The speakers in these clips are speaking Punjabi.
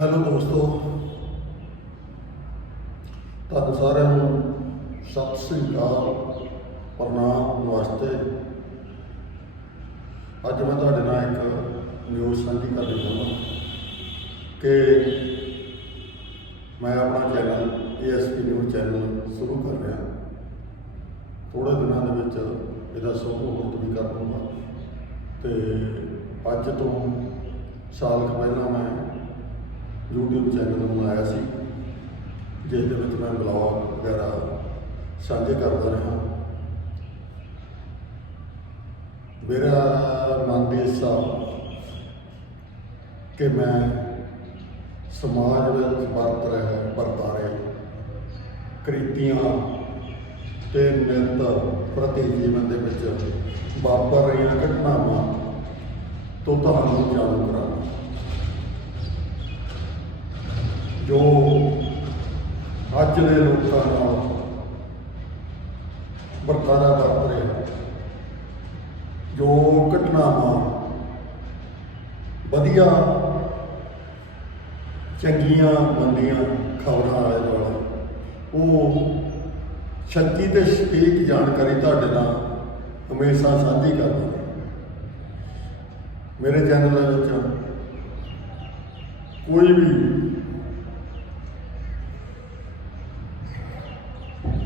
ਹੈਲੋ ਦੋਸਤੋ। ਤੁਹਾਨੂੰ ਸਾਰਿਆਂ ਨੂੰ ਸਤਿ ਸ੍ਰੀ ਅਕਾਲ, ਪ੍ਰਣਾਮ, ਨਮਸਤੇ। ਅੱਜ ਮੈਂ ਤੁਹਾਡੇ ਨਾਲ ਇੱਕ ਨਿਊਜ਼ ਸਾਂਝੀ ਕਰਨੀ ਚਾਹੁੰਦਾ ਕਿ ਮੈਂ ਆਪਣਾ ਚੈਨਲ ਏਐਸਪੀ ਨਿਊਜ਼ ਚੈਨਲ ਸ਼ੁਰੂ ਕਰ ਰਿਹਾ। ਥੋੜੇ ਦਿਨਾਂ ਦੇ ਵਿੱਚ ਇਹਦਾ ਸਪੋਰਟ ਵੀ ਕਰ ਦੂੰਗਾ ਤੇ ਅੱਜ ਤੋਂ ਸਾਲ ਕੁ ਪਹਿਲਾਂ ਮੈਂ YouTube ਚੈਨਲ ਬਣਾਇਆ ਸੀ, ਜਿਸ ਦੇ ਵਿੱਚ ਮੈਂ ਬਲੌਗ ਵਗੈਰਾ ਸਾਂਝੇ ਕਰਦਾ ਰਿਹਾ। ਮੇਰਾ ਮਨ ਦੀ ਇੱਛਾ ਕਿ ਮੈਂ ਸਮਾਜ ਵਿੱਚ ਵਰਤ ਰਹੇ ਵਰਤਾਰੇ ਕ੍ਰਿਤੀਆਂ ਤੇ ਨਿਤ ਪ੍ਰਤੀ ਜੀਵਨ ਦੇ ਵਿੱਚ ਵਾਪਰ ਰਹੀਆਂ ਘਟਨਾਵਾਂ ਤੋਂ ਤੁਹਾਨੂੰ ਜਾਣੂ ਕਰਾਂਗਾ। ਜੋ ਅੱਜ ਦੇ ਲੋਕਾਂ ਨਾਲ ਵਰਤਾਰਾ ਵਰਤ ਰਿਹਾ ਜੋ ਘਟਨਾਵਾਂ ਵਧੀਆ, ਚੰਗੀਆਂ ਮੰਦੀਆਂ ਖਬਰਾਂ ਆਲੇ ਦੁਆਲੇ, ਉਹ ਸੱਚੀ ਤੇ ਸਟੀਕ ਜਾਣਕਾਰੀ ਤੁਹਾਡੇ ਨਾਲ ਹਮੇਸ਼ਾ ਸਾਂਝੀ ਕਰਦਾ ਮੇਰੇ ਚੈਨਲ ਵਿੱਚ ਕੋਈ ਵੀ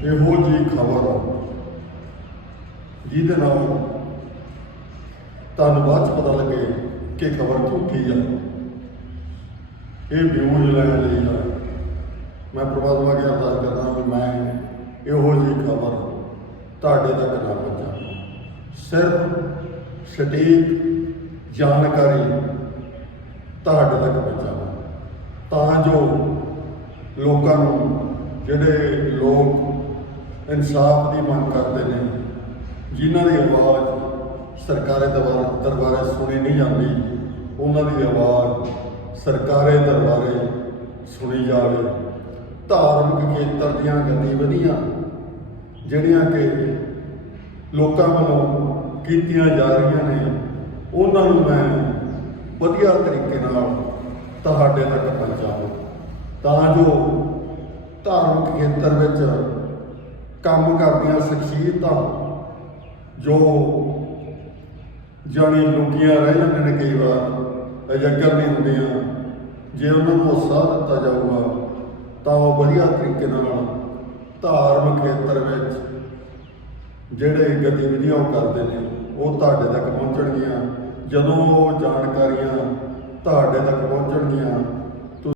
ਇਹੋ ਜੀ ਖਬਰ ਜਿਹਦੇ ਨਾਲ ਤੁਹਾਨੂੰ ਬਾਅਦ 'ਚ ਪਤਾ ਲੱਗੇ ਕਿ ਖਬਰ ਝੂਠੀ ਆ। ਇਹ ਵਿਊਜ਼ ਲੈਣ ਲਈ ਆ। ਮੈਂ ਪ੍ਰਮਾਤਮਾ ਅੱਗੇ ਅਰਦਾਸ ਕਰਦਾ ਕਿ ਮੈਂ ਇਹੋ ਜੀ ਖਬਰ ਤੁਹਾਡੇ ਤੱਕ ਨਾ ਪਹੁੰਚਾਵਾਂ ਸਿਰਫ ਸਟੀਕ ਜਾਣਕਾਰੀ ਤੁਹਾਡੇ ਤੱਕ ਪਹੁੰਚਾਵਾਂ। ਤਾਂ ਜੋ ਲੋਕਾਂ ਨੂੰ, ਜਿਹੜੇ ਲੋਕ ਇਨਸਾਫ ਦੀ ਮੰਗ ਕਰਦੇ ਨੇ, ਜਿਨ੍ਹਾਂ ਦੀ ਆਵਾਜ਼ ਸਰਕਾਰੀ ਦਰਬਾਰ, ਦਰਬਾਰੇ ਸੁਣੀ ਨਹੀਂ ਜਾਂਦੀ, ਉਹਨਾਂ ਦੀ ਆਵਾਜ਼ ਸਰਕਾਰੀ ਦਰਬਾਰੇ ਸੁਣੀ ਜਾਵੇ। ਧਾਰਮਿਕ ਖੇਤਰ ਦੀਆਂ ਗਤੀਵਿਧੀਆਂ, ਜਿਹੜੀਆਂ ਕਿ ਲੋਕਾਂ ਵੱਲੋਂ ਕੀਤੀਆਂ ਜਾ ਰਹੀਆਂ ਨੇ, ਉਹਨਾਂ ਨੂੰ ਮੈਂ ਵਧੀਆ ਤਰੀਕੇ ਨਾਲ ਤੁਹਾਡੇ ਤੱਕ ਪਹੁੰਚਾਵਾਂ। ਤਾਂ ਜੋ ਧਾਰਮਿਕ ਖੇਤਰ ਵਿੱਚ ਕੰਮ ਕਰਦੀਆਂ ਸ਼ਖਸੀਅਤਾਂ ਜੋ ਜਾਣੀ ਲੁਕੀਆਂ ਰਹਿ ਜਾਂਦੇ ਨੇ ਕਈ ਵਾਰ ਅਜਗਰ ਨਹੀਂ ਹੁੰਦੀਆਂ। ਜੇ ਉਹਨਾਂ ਨੂੰ ਉਤਸ਼ਾਹ ਦਿੱਤਾ ਜਾਊਗਾ, ਤਾਂ ਉਹ ਵਧੀਆ ਤਰੀਕੇ ਨਾਲ ਧਾਰਮਿਕ ਖੇਤਰ ਵਿੱਚ ਜਿਹੜੇ ਗਤੀਵਿਧੀਆਂ ਉਹ ਕਰਦੇ ਨੇ, ਉਹ ਤੁਹਾਡੇ ਤੱਕ ਪਹੁੰਚਣਗੀਆਂ। ਜਦੋਂ ਉਹ ਜਾਣਕਾਰੀਆਂ ਤੁਹਾਡੇ ਤੱਕ ਪਹੁੰਚਣਗੀਆਂ